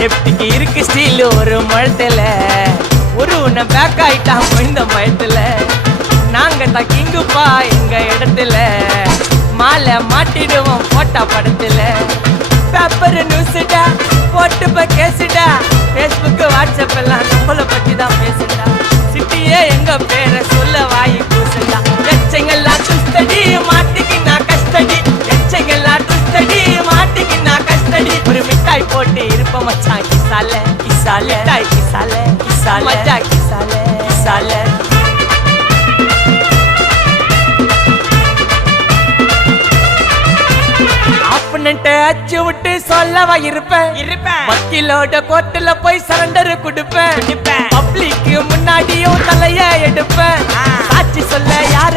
சேஃப்டிக்கு இருக்கு ஸ்டீல் ஒரு முழத்துல ஒரு உன்னை பேக் ஆயிட்டான் இந்த மயத்துல நாங்க தான் கிங்குப்பா எங்க இடத்துல மாலை மாட்டிடுவோம் போட்டா படத்துல பேப்பர் நியூஸ்டா போட்டு கேசுடா ஃபேஸ்புக் வாட்ஸ்அப் எல்லாம் நம்மளை பத்தி தான் பேசுடா சிட்டியே எங்க பேரை சொல்ல வாய் கூசுடா எச்சங்கள்லாம் துஸ்தடி மாட்டிக்கு நான் கஸ்டடி எச்சங்கள்லாம் துஸ்தடி மாட்டிக்கு நான் கஸ்டடி ஒரு மிட்டாய் போட்டு இருப்ப மச்சான் கிசால கிசால மிட்டாய் கிசால கிசால மச்சா கிசால கிசால அச்சு விட்டு சொல்லவா இருப்பேன் வக்கீலோட கோர்ட்டுல போய் சரண்டர் கொடுப்பேன் பப்ளிக்கு முன்னாடியும் தலைய எடுப்பேன் சாட்சி சொல்ல யாரு